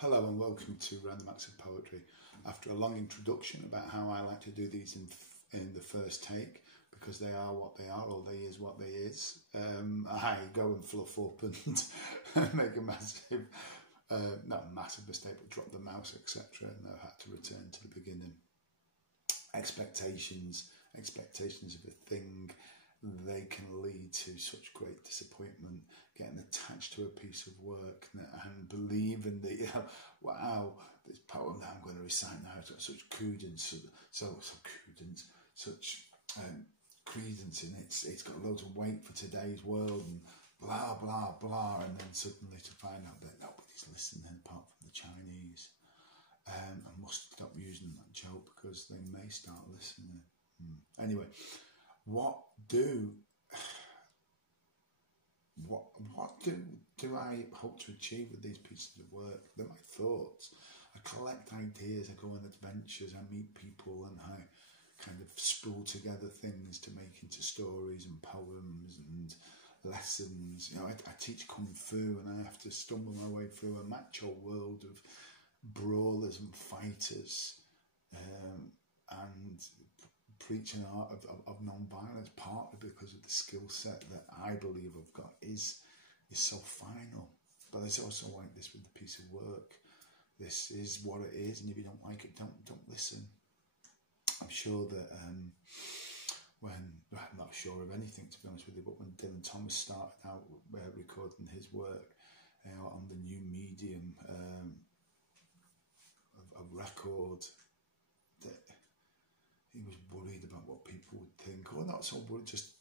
Hello and welcome to Random Acts of Poetry. After a long introduction about how I like to do these in the first take, because they are what they are, or they is what they is, I go and fluff up and make a massive, not a massive mistake, but drop the mouse, etc. And I had to return to the beginning. Expectations of a thing, they can lead to such great disappointment, getting attached to a piece of work and believing that, wow, this poem that I'm going to recite now has got such credence, such credence in it. It's got loads of weight for today's world and blah, blah, blah. And then suddenly to find out that nobody's listening apart from the Chinese. I must stop using that joke because they may start listening. Anyway, what do I hope to achieve with these pieces of work? They're my thoughts. I collect ideas, I go on adventures, I meet people, and I kind of spool together things to make into stories and poems and lessons. I teach Kung Fu, and I have to stumble my way through a macho world of brawlers and fighters, and preach an art of non-violence, partly because of the skill set that I believe I've got is so final. But it's also like this with the piece of work. This is what it is, and if you don't like it, don't listen. I'm sure that I'm not sure of anything, to be honest with you, but when Dylan Thomas started out recording his work on the new medium of record, that he was worried about what people would think, or not so worried, just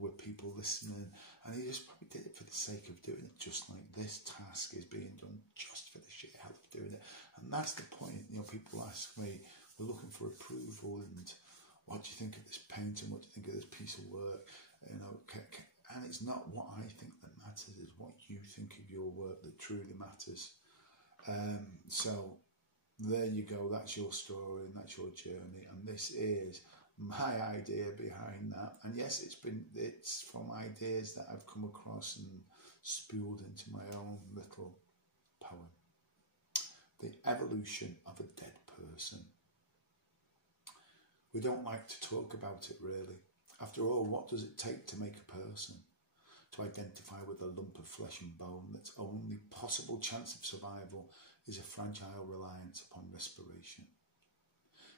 were people listening, and he just probably did it for the sake of doing it, just like this task is being done just for the sheer hell of doing it. And that's the point. People ask me, we're looking for approval, and what do you think of this painting, what do you think of this piece of work, and it's not what I think that matters, it's what you think of your work that truly matters. So there you go, that's your story and that's your journey, and this is my idea behind that. And yes, it's from ideas that I've come across and spewed into my own little poem. The evolution of a dead person. We don't like to talk about it, really. After all, what does it take to make a person? To identify with a lump of flesh and bone that's only possible chance of survival is a fragile reliance upon respiration.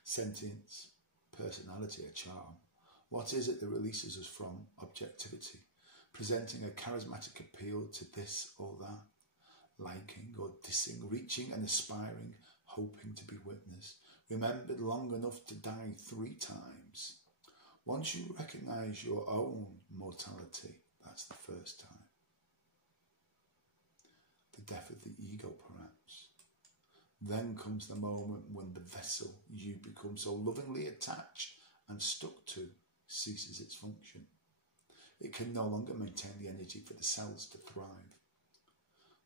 Sentience, personality, a charm. What is it that releases us from objectivity, presenting a charismatic appeal to this or that, liking or dissing, reaching and aspiring, hoping to be witnessed, remembered long enough to die 3 times. Once you recognise your own mortality, that's the first time. The death of the ego, perhaps. Then comes the moment when the vessel you become so lovingly attached and stuck to ceases its function. It can no longer maintain the energy for the cells to thrive.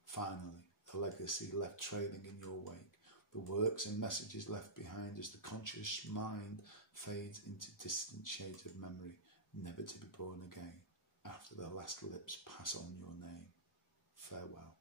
Finally, the legacy left trailing in your wake, the works and messages left behind as the conscious mind fades into distant shades of memory, never to be born again after the last lips pass on your name. Farewell.